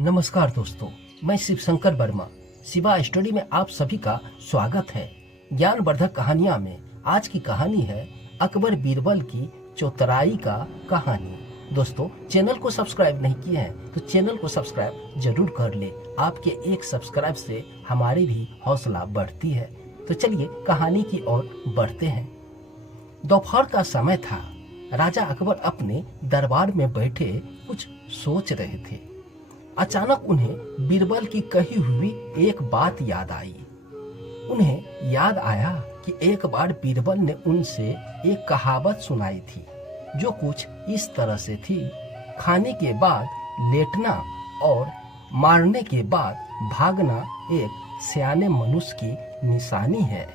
नमस्कार दोस्तों, मैं शिव शंकर वर्मा शिवा स्टडी में आप सभी का स्वागत है। ज्ञानवर्धक कहानियां में आज की कहानी है अकबर बीरबल की चौतराई का कहानी। दोस्तों, चैनल को सब्सक्राइब नहीं किए हैं तो चैनल को सब्सक्राइब जरूर कर ले। आपके एक सब्सक्राइब से हमारी भी हौसला बढ़ती है। तो चलिए कहानी की ओर बढ़ते हैं। दोपहर का समय था। राजा अकबर अपने दरबार में बैठे कुछ सोच रहे थे। अचानक उन्हें बीरबल की कही हुई एक बात याद आई। उन्हें याद आया कि एक बार बीरबल ने उनसे एक कहावत सुनाई थी जो कुछ इस तरह से थी, खाने के बाद लेटना और मारने के बाद भागना एक सियाने मनुष्य की निशानी है।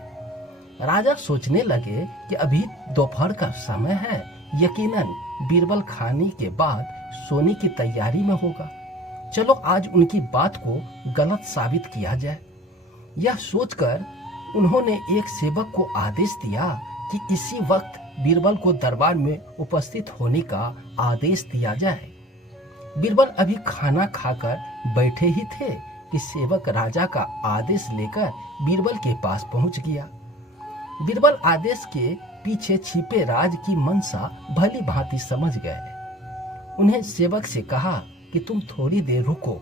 राजा सोचने लगे कि अभी दोपहर का समय है, यकीनन बीरबल खाने के बाद सोने की तैयारी में होगा। चलो आज उनकी बात को गलत साबित किया जाए। यह सोचकर उन्होंने एक सेवक को आदेश दिया कि इसी वक्त बीरबल को दरबार में उपस्थित होने का आदेश दिया जाए। बीरबल अभी खाना खाकर बैठे ही थे कि सेवक राजा का आदेश लेकर बीरबल के पास पहुंच गया। बीरबल आदेश के पीछे छिपे राज की मंशा भली भांति समझ गए। उन्हें सेवक से कहा कि तुम थोड़ी देर रुको,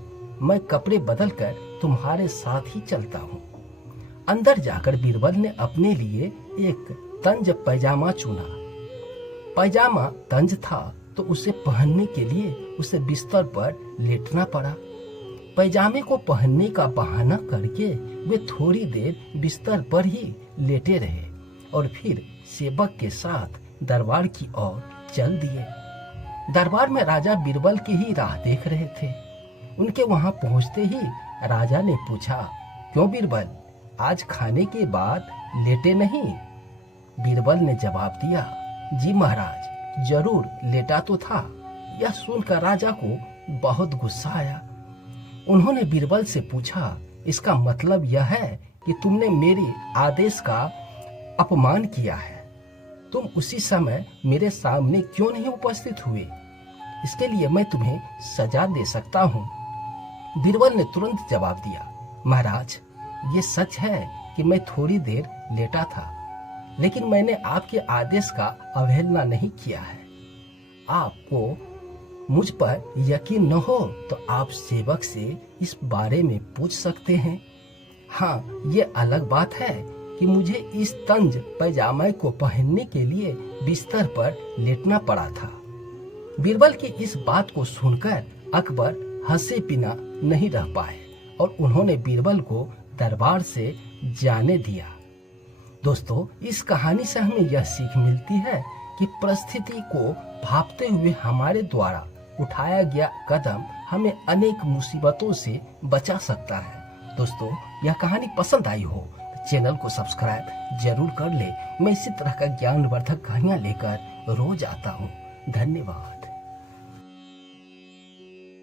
मैं कपड़े बदलकर तुम्हारे साथ ही चलता हूँ। अंदर जाकर बीरबल ने अपने लिए एक तंज पैजामा चुना। पैजामा तंज था तो उसे पहनने के लिए उसे बिस्तर पर लेटना पड़ा। पैजामे को पहनने का बहाना करके वे थोड़ी देर बिस्तर पर ही लेटे रहे और फिर सेवक के साथ दरबार की ओर चल दिए। दरबार में राजा बीरबल की ही राह देख रहे थे। उनके वहां पहुंचते ही राजा ने पूछा, क्यों बीरबल, आज खाने के बाद लेटे नहीं? बीरबल ने जवाब दिया, जी महाराज, जरूर लेटा तो था। यह सुनकर राजा को बहुत गुस्सा आया। उन्होंने बीरबल से पूछा, इसका मतलब यह है कि तुमने मेरे आदेश का अपमान किया है? तुम उसी समय मेरे सामने क्यों नहीं उपस्थित हुए? इसके लिए मैं तुम्हें सजा दे सकता हूँ। बीरबल ने तुरंत जवाब दिया, महाराज, ये सच है कि मैं थोड़ी देर लेटा था, लेकिन मैंने आपके आदेश का अवहेलना नहीं किया है। आपको मुझ पर यकीन न हो तो आप सेवक से इस बारे में पूछ सकते हैं। हाँ, ये अलग बात है कि मुझे इस तंज पैजामे को पहनने के लिए बिस्तर पर लेटना पड़ा था। बीरबल की इस बात को सुनकर अकबर हंसे बिना नहीं रह पाए और उन्होंने बीरबल को दरबार से जाने दिया। दोस्तों, इस कहानी से हमें यह सीख मिलती है कि परिस्थिति को भांपते हुए हमारे द्वारा उठाया गया कदम हमें अनेक मुसीबतों से बचा सकता है। दोस्तों, यह कहानी पसंद आई हो चैनल को सब्सक्राइब जरूर कर ले। मैं इसी तरह का ज्ञानवर्धक कहानियां लेकर रोज आता हूँ। धन्यवाद।